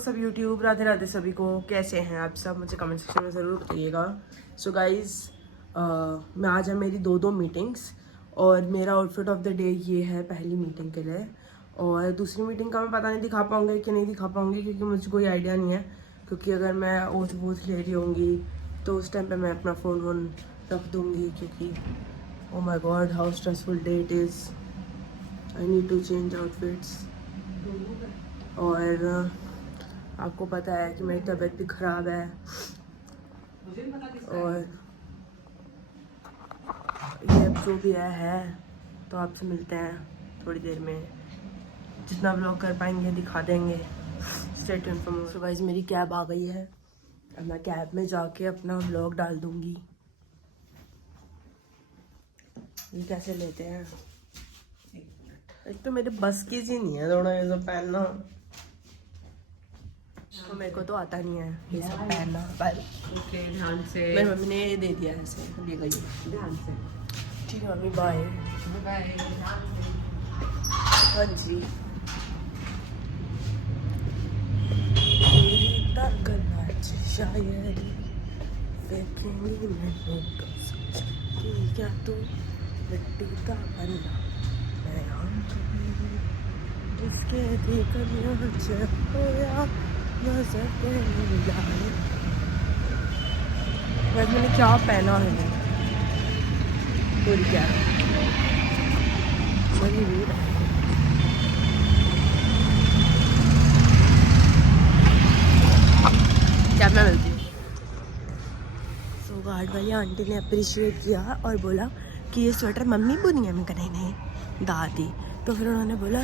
सब यूट्यूब, राधे राधे सभी को। कैसे हैं आप सब, मुझे कमेंट सेक्शन में ज़रूर बताइएगा। सो गाइज़, मैं आज है मेरी दो मीटिंग्स और मेरा आउटफिट ऑफ द डे ये है पहली मीटिंग के लिए। और दूसरी मीटिंग का मैं पता नहीं दिखा पाऊँगी कि नहीं दिखा पाऊँगी, क्योंकि मुझे कोई आइडिया नहीं है। क्योंकि अगर मैं ओथ वोथ ले रही होंगी तो उस टाइम पे मैं अपना फ़ोन वोन रख दूँगी, क्योंकि oh my God how stressful day it is. I need to change outfits. और आपको पता है कि मेरी तबीयत भी ख़राब है और ये अब जो भी है तो आपसे मिलते हैं थोड़ी देर में। जितना व्लॉग कर पाएंगे दिखा देंगे। Stay tuned for more. So guys, मेरी कैब आ गई है। अब मैं कैब में जाके अपना व्लॉग डाल दूंगी। ये कैसे लेते हैं? एक तो मेरे बस की चीज़ नहीं है थोड़ा ये सब पहनना, तो मेरे को तो आता नहीं है ये सब पहनना। पर ध्यान से मेरी मम्मी ने ये दे दिया है, ऐसे ले गई। ध्यान से। ठीक है मम्मी, बाय। बाय। हाँ जी। तेरी तकलाच शायरी फेंकेंगी मैंने तो सोचा कि क्या तू मिट्टी का बंदा मैं आम इसके देखने जब होया नजर पे मिलाए। वैसे मैंने क्या पहना है पूरी क्या सही भी क्या मैं मिलती हूँ। सो गार्ड वाली आंटी ने अप्रिशिएट किया और बोला कि ये स्वेटर मम्मी बुनी है। मैं कहीं नहीं दादी। तो फिर उन्होंने बोला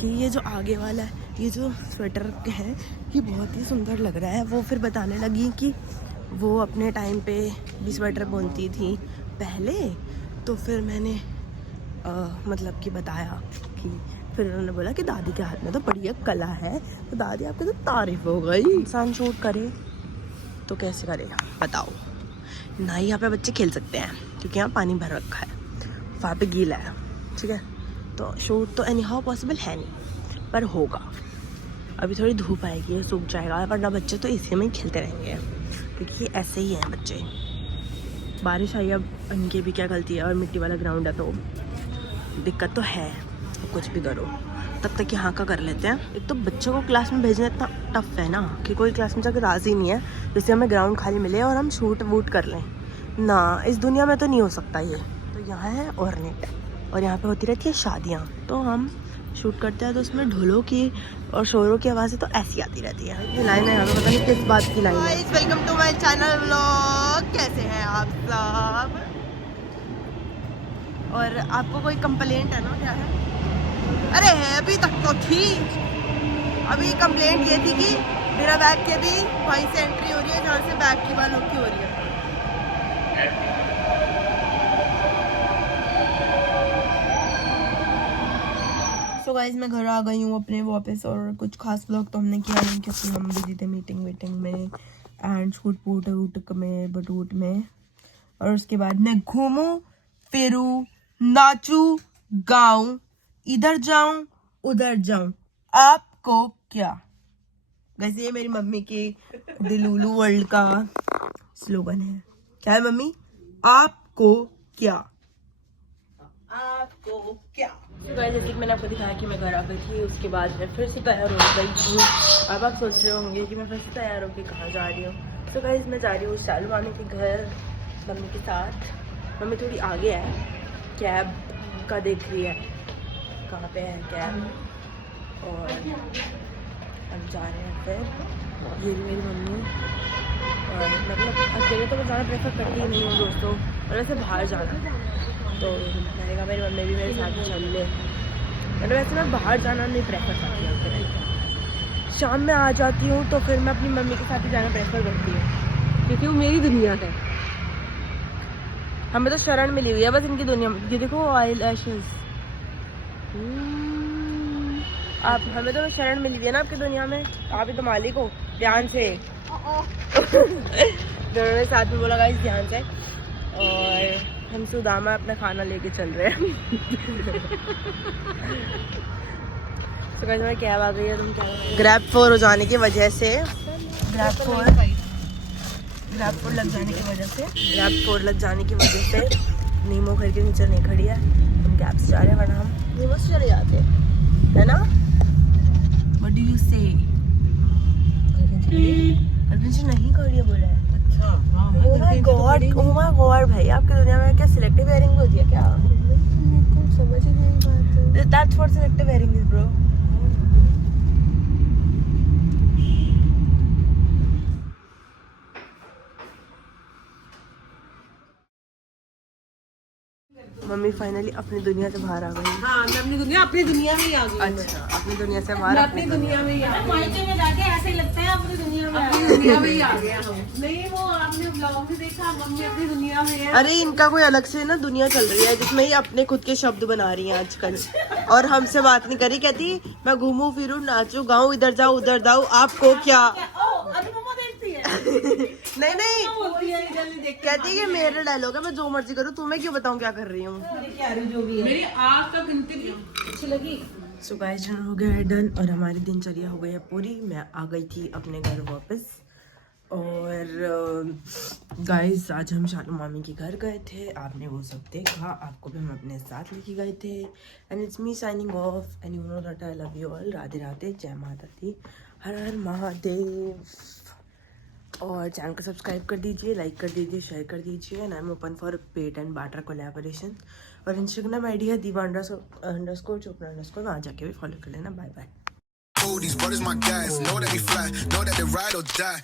कि ये जो आगे वाला है, ये जो स्वेटर है ये बहुत ही सुंदर लग रहा है। वो फिर बताने लगी कि वो अपने टाइम पे भी स्वेटर बुनती थी पहले। तो फिर मैंने मतलब कि बताया कि फिर उन्होंने बोला कि दादी के हाथ में तो बढ़िया कला है। तो दादी आपकी तो तारीफ हो गई। इंसान शूट करे तो कैसे करेगा बताओ ना। यहाँ पे बच्चे खेल सकते हैं क्योंकि यहाँ पानी भर रखा है, वहाँ पे गीला है, ठीक है। तो शूट तो एनी हाउ पॉसिबल है नहीं, पर होगा। अभी थोड़ी धूप आएगी, सूख जाएगा, वरना बच्चे तो इसी में ही खेलते रहेंगे क्योंकि ऐसे ही हैं बच्चे। बारिश आई, अब इनकी भी क्या गलती है। और मिट्टी वाला ग्राउंड है तो दिक्कत तो है, कुछ भी करो। तब तक यहाँ का कर लेते हैं। एक तो बच्चों को क्लास में भेजना इतना टफ है ना कि कोई क्लास में जाकर राज़ी नहीं है जैसे हमें ग्राउंड खाली मिले और हम शूट वूट कर लें ना। इस दुनिया में तो नहीं हो सकता ये। तो यहाँ है ऑर्नेट और यहाँ पे होती रहती है शादियाँ, तो हम शूट करते हैं तो उसमें ढोलों की और शोरों की आवाज़ें तो ऐसी आती रहती है। ये लाइन है यहाँ पे, पता नहीं किस बात की लाइन है। Welcome to my channel vlog. कैसे हैं आप सब? और आपको कोई कंप्लेंट है ना? क्या है? अरे है, अभी तक तो थी। अभी कंप्लेंट ये थी कि मेरा बैग के भी वहीं से एंट्री हो रही है जहाँ से बैग की वालों की हो रही है। सो गाइस, मैं घर आ गई हूँ अपने वापस। और कुछ खास व्लॉग तो हमने किया नहीं क्योंकि हम बिजी थे मीटिंग में एंड शूट वूट में बटूट में। और उसके बाद मैं घूमूं फिरूं नाचूं गाऊं, इधर जाऊं उधर जाऊं, आपको क्या। वैसे ये मेरी मम्मी की दिलुलू वर्ल्ड का स्लोगन है। क्या है मम्मी? आपको क्या, आपको क्या। तो जैसे कि मैंने आपको दिखाया कि मैं घर आ गई थी, उसके बाद मैं फिर से तैयार हो गई थी। अब आप सोच रहे होंगे कि मैं फिर से तैयार होकर कहाँ जा रही हूँ। तो गाइस, मैं जा रही हूँ शालू मामी के घर मम्मी के साथ। मम्मी थोड़ी आगे है, कैब का देख रही है कहाँ पे है कैब। और हम जा रहे हैं फिर। ये मेरी मम्मी। और मतलब अकेले तो मैं ज़्यादा प्रेफर करती ही नहीं हूँ दोस्तों, और ऐसे बाहर जाना। तो मैंने कहा मेरी मम्मी भी मेरे साथ चल ले। मतलब वैसे मैं बाहर जाना नहीं प्रेफर करती हूँ अकेले। शाम में आ जाती हूँ तो फिर मैं अपनी मम्मी के साथ ही जाना प्रेफर करती हूँ क्योंकि वो मेरी दुनिया है। हमें तो शरण मिली हुई है बस इनकी दुनिया में। ये देखो आई लैशेस। आप हमें तो शरण मिली हुई है ना आपकी दुनिया में। आप ही तो मालिक हो। ध्यान से। दोनों ने साथ में बोला गाइस ध्यान से। और हम सुदामा अपना खाना लेके चल रहे हैं। तो गाइस हमारी कैब आ गई है, तुम क्या ग्रैब 4 हो जाने की वजह से ग्रैब 4 लग जाने की वजह से नीमो घर के नीचे नहीं खड़ी है, हम कैब से जा रहे हैं, वरना हम नीमो से चले जाते है ना। व्हाट डू यू से? अर्जुन जी नहीं खड़ी है बोला है। अच्छा हाँ Oh my God, oh my God, भाई आपकी दुनिया में क्या सिलेक्टिव हेयरिंग होती है क्या? मेरे को समझ ही नहीं बात। That's what selective hearing is, bro. Mummy finally अपनी दुनिया से बाहर आ गई। हाँ मैं अपनी दुनिया में ही आ गई। अच्छा, अपनी दुनिया से बाहर, मैं अपनी दुनिया में ही आ गई। मायके में जाके ऐसे ही लगता है अपनी दुनिया में। अपनी दुनिया में ही आ गए हम। नहीं वो आपने ब्लॉग में देखा, मम्मी अपनी दुनिया में है। अरे इनका कोई अलग से ना दुनिया चल रही है जिसमें ये अपने खुद के शब्द बना रही हैं आजकल, और हमसे बात नहीं करी। कहती मैं घूमू फिरू नाचू गाऊं, इधर जाऊं उधर जाऊं, आपको क्या? अनुपमा देखती है। नहीं नहीं, बोलती है जल्दी देख। कहती है ये मेरा डायलॉग है, मैं जो मर्जी करूँ, तुम्हें क्यों बताऊं क्या कर रही हूँ। मेरी आँख का गिनती भी अच्छी लगी। सो गाइस हो गया है डन, और हमारी दिनचर्या हो गई है पूरी। मैं आ गई थी अपने घर वापस, और गाइस आज हम शालू मामी के घर गए थे, आपने वो सब देखा, आपको भी हम अपने साथ लेके गए थे। And it's me signing off, and you know that I love you all. Radhe Radhe, जय माता दी, हर हर महादेव। और चैनल को सब्सक्राइब कर दीजिए, लाइक कर दीजिए, शेयर कर दीजिए। And I am open for paid and barter collaboration. और इंस्टाग्राम आईडी है diva__chopra_, वहाँ जाके भी फॉलो कर लेना। Bye bye. These brothers my guys, know that we fly, know that they ride or die.